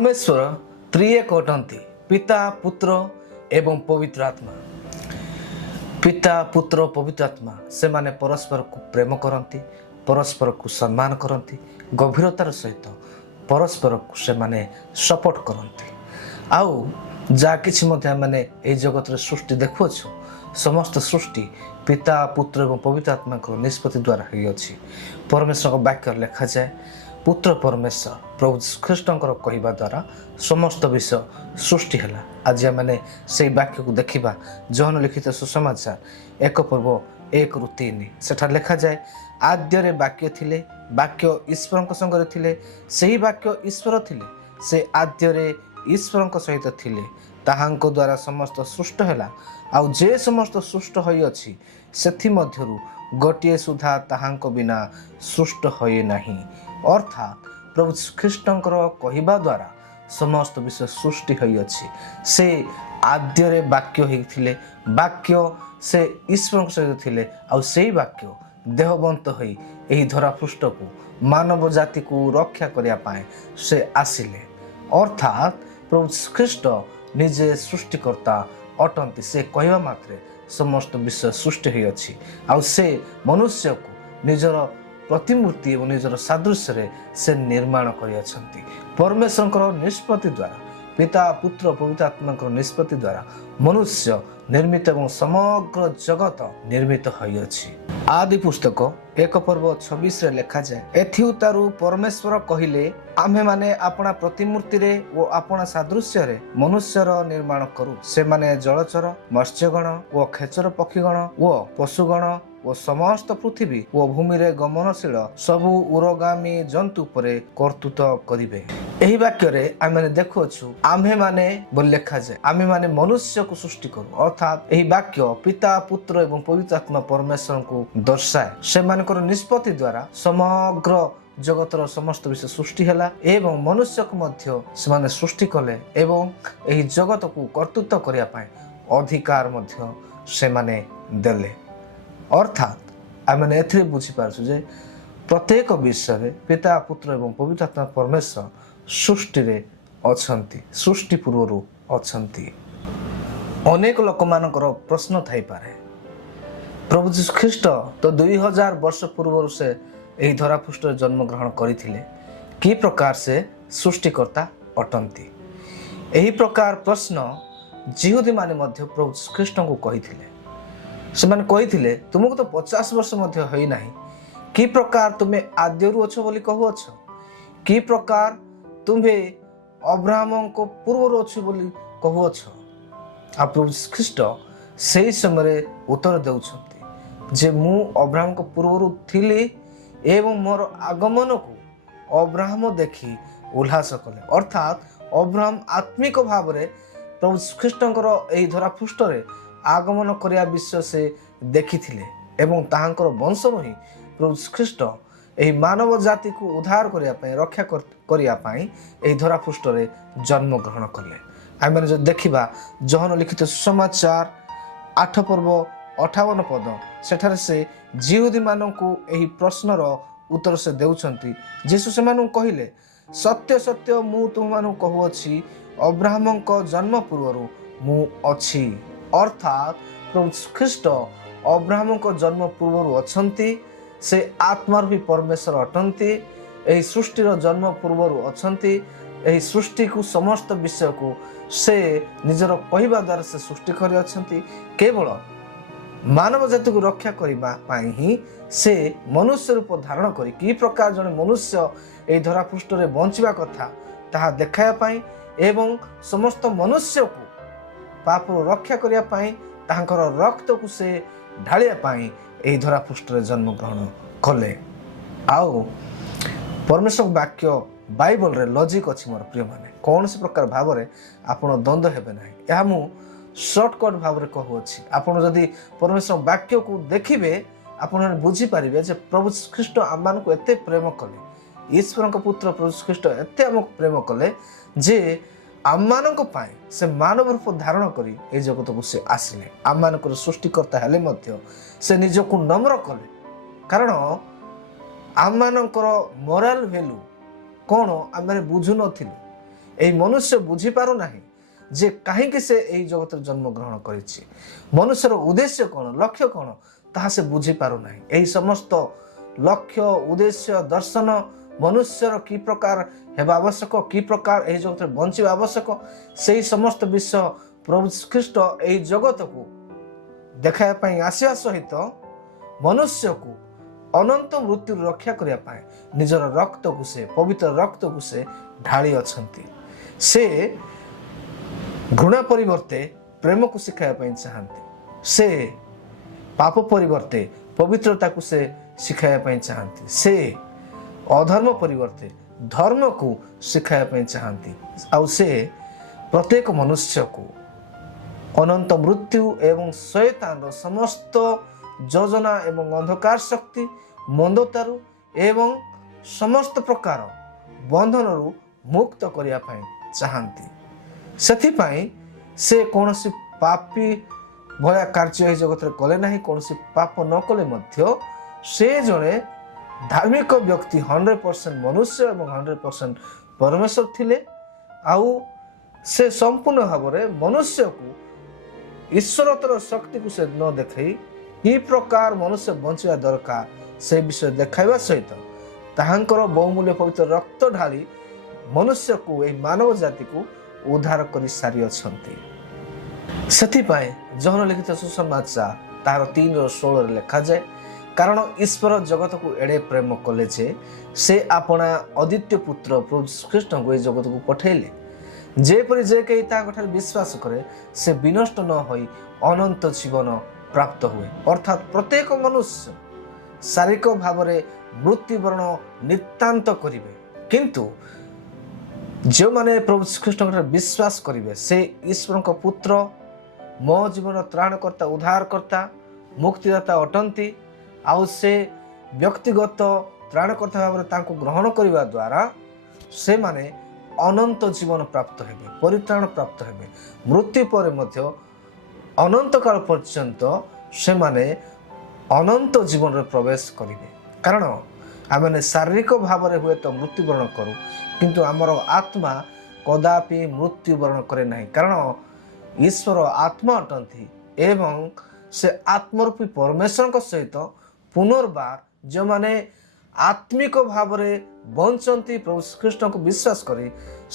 परमेश्वर त्रिएक अटंती पिता पुत्र एवं पवित्र आत्मा। पिता पुत्र पवित्र आत्मा से माने परस्पर को प्रेम करती, परस्पर को सम्मान करती, गभीरतार सहित परस्पर को से माने सपोर्ट करती। आउ जा किछि मध्य माने ए जगत रे सृष्टि देखुछु समस्त सृष्टि पिता पुत्र एवं पवित्र आत्मा को निष्पत्ति द्वारा ही अछि। परमेश्वर को वाक्य लिखा जाए पुत्र परमेश्वर प्रभु ख्रीष्टंकर कहवा द्वारा समस्त विषय सृष्टि है। आज मैंने से वाक्य को देखा जहन लिखित सुसमाचार 1 पर्व 1-3 सेठा लिखा जाए आद्य वाक्य थिले, वाक्य ईश्वर संगे थिले, सही वाक्य ईश्वर थिले, से आद्य ईश्वर सहित थिले, ताहांको द्वारा समस्त सृष्ट है। आउ जे समस्त सृष्ट होई अछि सेथि मध्यरु गोटे सुधा ताहांको बिना सृष्ट होए नहीं। अर्थात प्रभु ख्रीष्टंकर कहवा द्वारा समस्त विषय सृष्टि होई अछि। से आद्य वाक्य होइथिले, वाक्य से ईश्वर सहित थिले, आउ सेही वाक्य देहबंत होई एही धरा पृष्ठ को मानव जाति को रक्षा करिया पाए से आसिले। अर्थात प्रभु ख्रीष्ट निजे सृष्टिकर्ता अटंती। से कहवा मात्रे समस्त विषय सृष्टि होई अछि। आउ से मनुष्य को निजर प्रतिमूर्ति और निजर सादृश्य से निर्माण करियाछंती। परमेश्वर निष्पत्ति द्वारा पिता पुत्र पवित्र आत्मा निष्पत्ति द्वारा मनुष्य निर्मित एवं समग्र जगत निर्मित होइअछि। आदि पुस्तक 1 पर्व 26 रे लिखा जाए एथिउतारु परमेश्वर कहिले आम्हे माने अपना प्रतिमूर्ति रे ओ अपना सादृश्य रे मनुष्यर निर्माण करू। से माने जलचर मत्स्यगण ओ खेचर पक्षीगण ओ पशुगण ओ समस्त पृथ्वी ओ भूमि रे गमनशील सबु उरगामी जंतु परे कर्तृत्व करिवे। एही वाक्य रे आमे देखुछु आम्हे माने बोल लिखा जाए आमे माने मनुष्य को सृष्टि करू। अर्थात एही वाक्य पिता पुत्र एवं पवित्र आत्मा परमेश्वर को दर्शाए। से मानकर निष्पत्ति द्वारा समग्र जगतर समस्त विषय सृष्टि है एवं मनुष्य को मध्य से सृष्टि कले एवं एही जगत को कर्तृत्व करिया पाए अधिकार मध्य से माने देले। अर्थात आमे एथिरे बुझी पारछु जे प्रत्येक विषय पिता पुत्र एवं पवित्र आत्मा परमेश्वर सृष्टि रे अछंती, सृष्टि पूर्वरु अछंती। अनेक लोक मानकर प्रश्न थाई पारे प्रभु जीशु ख्रीष्ट तो 2000 वर्ष पूर्व से यही धरा पृष्ठ जन्म ग्रहण करथिले, कि प्रकार से सृष्टिकर्ता अटंती। यही प्रकार प्रश्न जिहुदी माने मध्य प्रभु ख्रीष्ट को कहिथिले। से माने कहिथिले तुमको तो 50 वर्ष मध्य होई नाही, कि प्रकार तुम्हें आद्यरु अछ बोली कहूअछ, कि प्रकार तुम्हें अब्राहम को पूर्व अछ बोली कहूअछ। आ प्रभु ख्रीष्ट से समय उत्तर देउछंती जे मु अब्राहम को पूर्व थिली एवं मोर आगमन को अब्राहम देखी उल्लास कले। अर्थात अब्राहम आत्मिक भाव में प्रभु ख्रीष्टंकर एही धरा पृष्ठ रे आगमन करिया विषय से देखिथिले एवं ताहांकर वंशर ही प्रभु ख्रीष्ट एही मानव जाति को उद्धार करिया पई रक्षा करिया पई एही धरा पृष्ठ रे जन्म ग्रहण कले। आमे जो देखिबा जहन लिखित सुसमाचार 8 पर्व 58 पद सेठारे से जिहुदी माननकु एही प्रश्नर उत्तर से देउछंती। जेसु से मानन कहिले सत्य सत्य मु तुम मानन कहूअछि अब्राहमक जन्म पूर्वरु मु अछि। अर्थात प्रभु ख्रीष्ट अब्राहमक जन्म पूर्वरु अछंती। से आत्मार भी परमेश्वर अटंती। एही सृष्टिर जन्म पूर्वरु अछंती। एही सृष्टि को समस्त विषय को से निजर कहवा द्वारा से सृष्टि करि अछंती। केवल मानव जाति को रक्षा करबा पाई ही से मनुष्य रूप धारण करी कि प्रकार जने मनुष्य एही धरा पृष्ठ रे बंचिबा कथा ताहा देखाया पाई एवं समस्त मनुष्य को पापरु रक्षा करिया पाई ताहांकर रक्त को से ढालिया पाई एही धरा पृष्ठ रे जन्म ग्रहण कले। आउ परमेश्वर वाक्य बाइबल रे लॉजिक अछि मोर प्रिय माने कौन से प्रकार भाव रे आपण द्वंद्व हेबे नाही। एहा मु शॉर्टकट भाव रे कहू अछि। आपण जदि परमेश्वर वाक्य को देखिबे आपण बुझी पारिबे जे प्रभु ख्रीष्ट आमान को एते प्रेम कले, ईश्वर को पुत्र प्रभु ख्रीष्ट एते हमक प्रेम कले जे आमान को पाए से मानव रूप धारण करी ए जगत को से आसिले। आमान को सृष्टिकर्ता हेले मध्य से निज को नम्र कले, कारण आमान मोराल वैल्यू कौन आम बुझु नथिलु এই মনুষ্য বুঝিপাରୁନାହିଁ ଯେ କାହିଁକି ସେ ଏହି ଜଗତରେ ଜନ୍ମଗ୍ରହଣ କରିଛି, ମନୁଷ୍ୟର ଉଦ୍ଦେଶ୍ୟ କ'ଣ, ଲକ୍ଷ୍ୟ କ'ଣ, ତାହା ସେ ବୁଝିପାରୁନାହିଁ। ଏହି ସମସ୍ତ ଲକ୍ଷ୍ୟ, ଉଦ୍ଦେଶ୍ୟ, ଦର୍ଶନ, ମନୁଷ୍ୟର କି ପ୍ରକାର ହେବା ଆବଶ୍ୟକ, କି ପ୍ରକାର ଏହି ଜଗତରେ ବଞ୍ଚିବା ଆବଶ୍ୟକ, ସେହି ସମସ୍ତ ବିଷୟ ପ୍ରଭୁ ଖ୍ରୀଷ୍ଟ ଏହି ଜଗତକୁ ଦେଖାଇବା ପାଇଁ ଆସିବା ସହିତ ମନୁଷ୍ୟକୁ ଅନନ୍ତ ମୃତ୍ୟୁରୁ ରକ୍ଷା କରିବା ପାଇଁ ନିଜର ରକ୍ତକୁ ସେ, ପବିତ୍ର ରକ୍ତକୁ ସେ ଢାଳି ଅଛନ୍ତି। ସେ ଘୃଣା ପରିବର୍ତ୍ତେ ପ୍ରେମକୁ ଶିଖାଇବା ପାଇଁ ଚାହାନ୍ତି। ସେ ପାପ ପରିବର୍ତ୍ତେ ପବିତ୍ରତାକୁ ସେ ଶିଖାଇବା ପାଇଁ ଚାହାନ୍ତି। ସେ ଅଧର୍ମ ପରିବର୍ତ୍ତେ ଧର୍ମକୁ ଶିଖାଇବା ପାଇଁ ଚାହାନ୍ତି। ଆଉ ସେ ପ୍ରତ୍ୟେକ ମନୁଷ୍ୟକୁ ଅନନ୍ତ ମୃତ୍ୟୁ ଏବଂ ଶୈତାନର ସମସ୍ତ ଯୋଜନା ଏବଂ ଅନ୍ଧକାର ଶକ୍ତି, ମନ୍ଦତାରୁ ଏବଂ ସମସ୍ତ ପ୍ରକାର ବନ୍ଧନରୁ ମୁକ୍ତ କରିବା ପାଇଁ ଚାହାନ୍ତି। ସେଥିପାଇଁ ସେ କୌଣସି ପାପୀ ଭଳିଆ କାର୍ଯ୍ୟ ଏହି ଜଗତରେ କଲେ ନାହିଁ। କୌଣସି ପାପ ନ କଲେ ମଧ୍ୟ ସେ ଜଣେ ଧାର୍ମିକ ବ୍ୟକ୍ତି, 100% ମନୁଷ୍ୟ ଏବଂ 100% ପରମେଶ୍ୱର ଥିଲେ। ଆଉ ସେ ସମ୍ପୂର୍ଣ୍ଣ ଭାବରେ ମନୁଷ୍ୟକୁ ଈଶ୍ୱରତର ଶକ୍ତିକୁ ସେ ନ ଦେଖାଇ କି ପ୍ରକାର ମନୁଷ୍ୟ ବଞ୍ଚିବା ଦରକାର ସେ ବିଷୟ ଦେଖାଇବା ସହିତ ତାହାଙ୍କର ବହୁମୂଲ୍ୟ ପବିତ୍ର ରକ୍ତ ଢାଳି ମନୁଷ୍ୟକୁ, ଏହି ମାନବ ଜାତିକୁ ଉଦ୍ଧାର କରି ସାରିଅଛନ୍ତି। ସେଥିପାଇଁ ଯୋହନ ଲିଖିତ ସୁସମାଚାର ତାହାର 3:16 ଲେଖାଯାଏ, କାରଣ ଈଶ୍ୱର ଜଗତକୁ ଏଡ଼େ ପ୍ରେମ କଲେ ଯେ ସେ ଆପଣା ଅଦ୍ୱିତୀୟ ପୁତ୍ର ପ୍ରଭୁ ଖ୍ରୀଷ୍ଟଙ୍କୁ ଏହି ଜଗତକୁ ପଠାଇଲେ, ଯେପରି ଯେ କେହି ତାଙ୍କଠାରେ ବିଶ୍ୱାସ କରେ ସେ ବିନଷ୍ଟ ନ ହୋଇ ଅନନ୍ତ ଜୀବନ ପ୍ରାପ୍ତ ହୁଏ। ଅର୍ଥାତ୍ ପ୍ରତ୍ୟେକ ମନୁଷ୍ୟ ଶାରୀରିକ ଭାବରେ ମୃତ୍ୟୁବରଣ ନିତାନ୍ତ କରିବେ, କିନ୍ତୁ ଯେଉଁମାନେ ପ୍ରଭୁ ଶ୍ରୀକୃଷ୍ଣଙ୍କର ବିଶ୍ୱାସ କରିବେ ସେ ଈଶ୍ୱରଙ୍କ ପୁତ୍ର, ମୋ ଜୀବନର ତ୍ରାଣକର୍ତ୍ତା, ଉଦ୍ଧାରକର୍ତ୍ତା, ମୁକ୍ତିଦାତା ଅଟନ୍ତି। ଆଉ ସେ ବ୍ୟକ୍ତିଗତ ତ୍ରାଣକର୍ତ୍ତା ଭାବରେ ତାଙ୍କୁ ଗ୍ରହଣ କରିବା ଦ୍ୱାରା ସେମାନେ ଅନନ୍ତ ଜୀବନ ପ୍ରାପ୍ତ ହେବେ, ପରିତ୍ରାଣ ପ୍ରାପ୍ତ ହେବେ। ମୃତ୍ୟୁ ପରେ ମଧ୍ୟ ଅନନ୍ତକାଳ ପର୍ଯ୍ୟନ୍ତ ସେମାନେ ଅନନ୍ତ ଜୀବନରେ ପ୍ରବେଶ କରିବେ। କାରଣ ଆମେମାନେ ଶାରୀରିକ ଭାବରେ ହୁଏତ ମୃତ୍ୟୁବରଣ କରୁ, କିନ୍ତୁ ଆମର ଆତ୍ମା କଦାପି ମୃତ୍ୟୁବରଣ କରେ ନାହିଁ। କାରଣ ଈଶ୍ୱର ଆତ୍ମା ଅଟନ୍ତି ଏବଂ ସେ ଆତ୍ମରୂପୀ ପରମେଶ୍ୱରଙ୍କ ସହିତ ପୁନର୍ବାର ଯେଉଁମାନେ ଆତ୍ମିକ ଭାବରେ ବଞ୍ଚନ୍ତି, ପ୍ରଭୁ ଶ୍ରୀକୃଷ୍ଣଙ୍କୁ ବିଶ୍ୱାସ କରି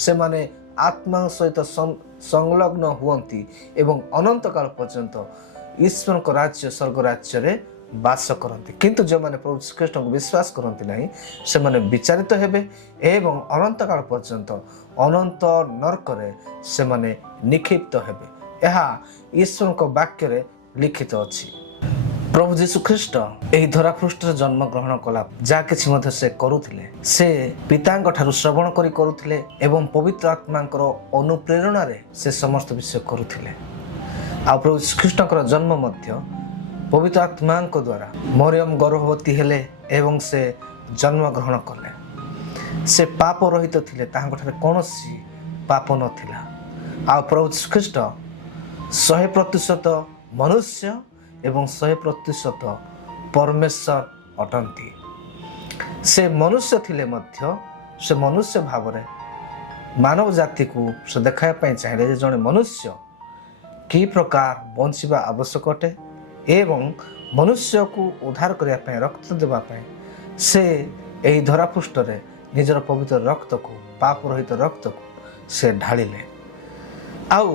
ସେମାନେ ଆତ୍ମାଙ୍କ ସହିତ ସଂଲଗ୍ନ ହୁଅନ୍ତି ଏବଂ ଅନନ୍ତକାଳ ପର୍ଯ୍ୟନ୍ତ ଈଶ୍ୱରଙ୍କ ରାଜ୍ୟ, ସ୍ୱର୍ଗ ରାଜ୍ୟରେ ବାସ କରନ୍ତି। କିନ୍ତୁ ଯେଉଁମାନେ ପ୍ରଭୁ ଶ୍ରୀକୃଷ୍ଣଙ୍କୁ ବିଶ୍ୱାସ କରନ୍ତି ନାହିଁ ସେମାନେ ବିଚାରିତ ହେବେ ଏବଂ ଅନନ୍ତକାଳ ପର୍ଯ୍ୟନ୍ତ ଅନନ୍ତ ନରକରେ ସେମାନେ ନିକ୍ଷିପ୍ତ ହେବେ। ଏହା ଈଶ୍ୱରଙ୍କ ବାକ୍ୟରେ ଲିଖିତ ଅଛି। ପ୍ରଭୁ ଯୀଶୁ ଖ୍ରୀଷ୍ଟ ଏହି ଧରାପୃଷ୍ଠରେ ଜନ୍ମଗ୍ରହଣ କଲା ଯାହା କିଛି ମଧ୍ୟ ସେ କରୁଥିଲେ ସେ ପିତାଙ୍କ ଠାରୁ ଶ୍ରବଣ କରି କରୁଥିଲେ ଏବଂ ପବିତ୍ର ଆତ୍ମାଙ୍କର ଅନୁପ୍ରେରଣାରେ ସେ ସମସ୍ତ ବିଷୟ କରୁଥିଲେ। ଆଉ ପ୍ରଭୁ ଶ୍ରୀକୃଷ୍ଣଙ୍କର ଜନ୍ମ ମଧ୍ୟ ପବିତ୍ର ଆତ୍ମାଙ୍କ ଦ୍ୱାରା ମରିୟମ ଗର୍ଭବତୀ ହେଲେ ଏବଂ ସେ ଜନ୍ମଗ୍ରହଣ କଲେ। ସେ ପାପ ରହିତ ଥିଲେ, ତାହାଙ୍କଠାରେ କୌଣସି ପାପ ନଥିଲା। ଆଉ ପ୍ରଭୁ ଶ୍ରୀକୃଷ୍ଣ 100% ମନୁଷ୍ୟ ଏବଂ 100% ପରମେଶ୍ୱର ଅଟନ୍ତି। ସେ ମନୁଷ୍ୟ ଥିଲେ ମଧ୍ୟ ସେ ମନୁଷ୍ୟ ଭାବରେ ମାନବ ଜାତିକୁ ସେ ଦେଖାଇବା ପାଇଁ ଚାହିଁଲେ ଯେ ଜଣେ ମନୁଷ୍ୟ କି ପ୍ରକାର ବଞ୍ଚିବା ଆବଶ୍ୟକ ଅଟେ ଏବଂ ମନୁଷ୍ୟକୁ ଉଦ୍ଧାର କରିବା ପାଇଁ, ରକ୍ତ ଦେବା ପାଇଁ ସେ ଏହି ଧରାପୃଷ୍ଠରେ ନିଜର ପବିତ୍ର ରକ୍ତକୁ, ପାପ ରହିତ ରକ୍ତକୁ ସେ ଢାଳିଲେ। ଆଉ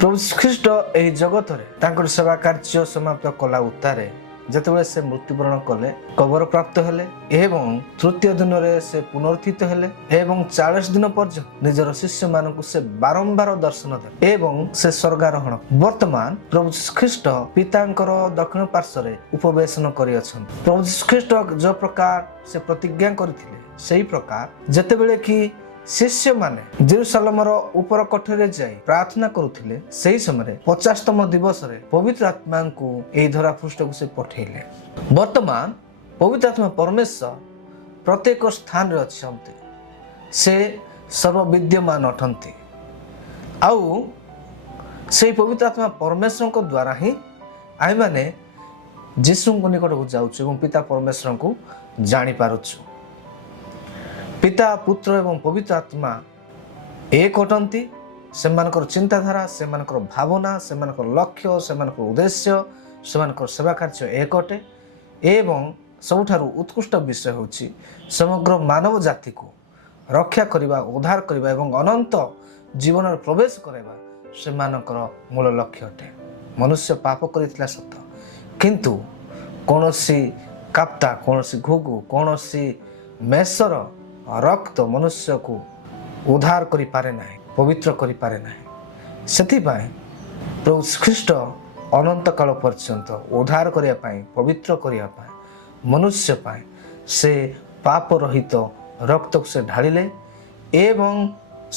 ପ୍ରଭୁ ଖ୍ରୀଷ୍ଟ ଏହି ଜଗତରେ ତାଙ୍କର ସେବା କାର୍ଯ୍ୟ ସମାପ୍ତ କଲା ଉତ୍ତାରେ ଯେତେବେଳେ ସେ ମୃତ୍ୟୁବରଣ କଲେ, କବର ପ୍ରାପ୍ତ ହେଲେ ଏବଂ ତୃତୀୟ ଦିନରେ ସେ ପୁନରୁତ୍ଥିତ ହେଲେ ଏବଂ 40 ଦିନ ପର୍ଯ୍ୟନ୍ତ ନିଜର ଶିଷ୍ୟମାନଙ୍କୁ ସେ ବାରମ୍ବାର ଦର୍ଶନ ଦେଲେ ଏବଂ ସେ ସ୍ୱର୍ଗାରୋହଣ। ବର୍ତ୍ତମାନ ପ୍ରଭୁ ଖ୍ରୀଷ୍ଟ ପିତାଙ୍କର ଦକ୍ଷିଣ ପାର୍ଶ୍ୱରେ ଉପବେଶନ କରିଅଛନ୍ତି। ପ୍ରଭୁ ଖ୍ରୀଷ୍ଟ ଯେଉଁ ପ୍ରକାର ସେ ପ୍ରତିଜ୍ଞା କରିଥିଲେ ସେହି ପ୍ରକାର ଯେତେବେଳେ କି ଶିଷ୍ୟମାନେ ଜେରୁସାଲେମର ଉପର କୋଠରୀରେ ଯାଇ ପ୍ରାର୍ଥନା କରୁଥିଲେ, ସେହି ସମୟରେ 50ତମ ଦିବସରେ ପବିତ୍ର ଆତ୍ମାଙ୍କୁ ଏହି ଧରାପୃଷ୍ଠକୁ ସେ ପଠେଇଲେ। ବର୍ତ୍ତମାନ ପବିତ୍ର ଆତ୍ମା ପରମେଶ୍ୱର ପ୍ରତ୍ୟେକ ସ୍ଥାନରେ ଅଛନ୍ତି, ସେ ସର୍ବବିଦ୍ୟମାନ ଅଟନ୍ତି। ଆଉ ସେହି ପବିତ୍ର ଆତ୍ମା ପରମେଶ୍ୱରଙ୍କ ଦ୍ୱାରା ହିଁ ଆମେମାନେ ଯୀଶୁଙ୍କ ନିକଟକୁ ଯାଉଛୁ ଏବଂ ପିତା ପରମେଶ୍ୱରଙ୍କୁ ଜାଣିପାରୁଛୁ। ପିତା, ପୁତ୍ର ଏବଂ ପବିତ୍ର ଆତ୍ମା ଏକ ଅଟନ୍ତି। ସେମାନଙ୍କର ଚିନ୍ତାଧାରା, ସେମାନଙ୍କର ଭାବନା, ସେମାନଙ୍କର ଲକ୍ଷ୍ୟ, ସେମାନଙ୍କର ଉଦ୍ଦେଶ୍ୟ, ସେମାନଙ୍କର ସେବା କାର୍ଯ୍ୟ ଏକ ଅଟେ। ଏବଂ ସବୁଠାରୁ ଉତ୍କୃଷ୍ଟ ବିଷୟ ହେଉଛି ସମଗ୍ର ମାନବ ଜାତିକୁ ରକ୍ଷା କରିବା, ଉଦ୍ଧାର କରିବା ଏବଂ ଅନନ୍ତ ଜୀବନରେ ପ୍ରବେଶ କରାଇବା ସେମାନଙ୍କର ମୂଳ ଲକ୍ଷ୍ୟ ଅଟେ। ମନୁଷ୍ୟ ପାପ କରିଥିଲା ସତ, କିନ୍ତୁ କୌଣସି କାପ୍ତା, କୌଣସି ଘୁଘୁ, କୌଣସି ମେଷର ରକ୍ତ ମନୁଷ୍ୟକୁ ଉଦ୍ଧାର କରିପାରେ ନାହିଁ, ପବିତ୍ର କରିପାରେ ନାହିଁ। ସେଥିପାଇଁ ପ୍ରଭୁ ଖ୍ରୀଷ୍ଟ ଅନନ୍ତ କାଳ ପର୍ଯ୍ୟନ୍ତ ଉଦ୍ଧାର କରିବା ପାଇଁ, ପବିତ୍ର କରିବା ପାଇଁ, ମନୁଷ୍ୟ ପାଇଁ ସେ ପାପ ରହିତ ରକ୍ତକୁ ସେ ଢାଳିଲେ ଏବଂ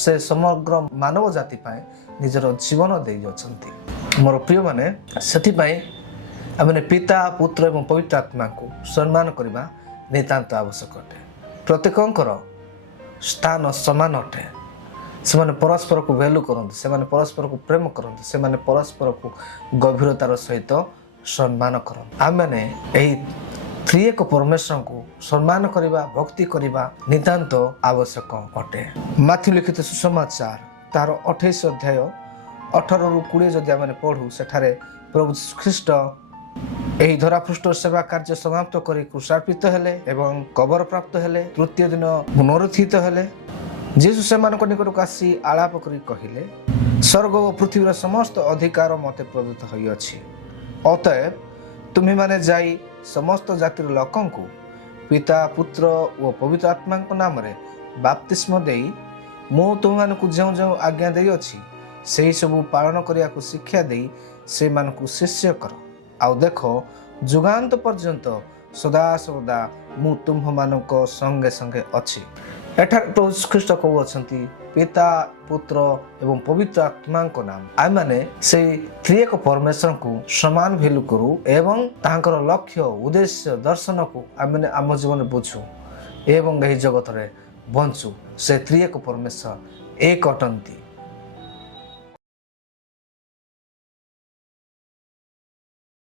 ସେ ସମଗ୍ର ମାନବ ଜାତି ପାଇଁ ନିଜର ଜୀବନ ଦେଇଅଛନ୍ତି। ମୋର ପ୍ରିୟମାନେ, ସେଥିପାଇଁ ଆମେ ପିତା, ପୁତ୍ର ଏବଂ ପବିତ୍ର ଆତ୍ମାଙ୍କୁ ସମ୍ମାନ କରିବା ନିତାନ୍ତ ଆବଶ୍ୟକ ଅଟେ। ପ୍ରତ୍ୟେକଙ୍କର ସ୍ଥାନ ସମାନ ଅଟେ। ସେମାନେ ପରସ୍ପରକୁ ଭ୍ୟାଲୁ କରନ୍ତି, ସେମାନେ ପରସ୍ପରକୁ ପ୍ରେମ କରନ୍ତି, ସେମାନେ ପରସ୍ପରକୁ ଗଭୀରତାର ସହିତ ସମ୍ମାନ କରନ୍ତି। ଆମେମାନେ ଏହି ତ୍ରିଏକ ପରମେଶ୍ୱରଙ୍କୁ ସମ୍ମାନ କରିବା, ଭକ୍ତି କରିବା ନିତାନ୍ତ ଆବଶ୍ୟକ ଅଟେ। ମାଥ୍ୟୁ ଲିଖିତ ସୁସମାଚାର ତାହାର 28 ଅଧ୍ୟାୟ 18ରୁ 20 ଯଦି ଆମେ ପଢ଼ୁ, ସେଠାରେ ପ୍ରଭୁ ଖ୍ରୀଷ୍ଟ ଏହି ଧରାପୃଷ୍ଠର ସେବା କାର୍ଯ୍ୟ ସମାପ୍ତ କରି କ୍ରୁଶାର୍ପିତ ହେଲେ ଏବଂ କବର ପ୍ରାପ୍ତ ହେଲେ। ତୃତୀୟ ଦିନ ପୁନରୁତ୍ଥିତ ହେଲେ। ଯୀଶୁ ସେମାନଙ୍କ ନିକଟକୁ ଆସି ଆଳାପ କରି କହିଲେ, ସ୍ୱର୍ଗ ଓ ପୃଥିବୀର ସମସ୍ତ ଅଧିକାର ମୋତେ ପ୍ରଦତ୍ତ ହୋଇଅଛି। ଅତଏବ ତୁମେମାନେ ଯାଇ ସମସ୍ତ ଜାତିର ଲୋକଙ୍କୁ ପିତା, ପୁତ୍ର ଓ ପବିତ୍ର ଆତ୍ମାଙ୍କ ନାମରେ ବାପ୍ତିସ୍ମ ଦେଇ ମୁଁ ତୁମମାନଙ୍କୁ ଯେଉଁ ଯେଉଁ ଆଜ୍ଞା ଦେଇଅଛି ସେହିସବୁ ପାଳନ କରିବାକୁ ଶିକ୍ଷା ଦେଇ ସେମାନଙ୍କୁ ଶିଷ୍ୟ କର। ଆଉ ଦେଖ, ଯୁଗାନ୍ତ ପର୍ଯ୍ୟନ୍ତ ସଦାସର୍ବଦା ମୁଁ ତୁମ୍ଭମାନଙ୍କ ସଙ୍ଗେ ସଙ୍ଗେ ଅଛି। ଏଠାରେ ପ୍ରଭୁ ଖ୍ରୀଷ୍ଟ କହୁଅଛନ୍ତି ପିତା, ପୁତ୍ର ଏବଂ ପବିତ୍ର ଆତ୍ମାଙ୍କ ନାମ। ଆମେମାନେ ସେଇ ତ୍ରିଏକ ପରମେଶ୍ୱରଙ୍କୁ ସମାନ ଭ୍ୟାଲୁ କରୁ ଏବଂ ତାଙ୍କର ଲକ୍ଷ୍ୟ, ଉଦ୍ଦେଶ୍ୟ, ଦର୍ଶନକୁ ଆମେ ଆମ ଜୀବନରେ ବୁଝୁ ଏବଂ ଏହି ଜଗତରେ ବଞ୍ଚୁ। ସେ ତ୍ରିଏକ ପରମେଶ୍ୱର ଏକ ଅଟନ୍ତି।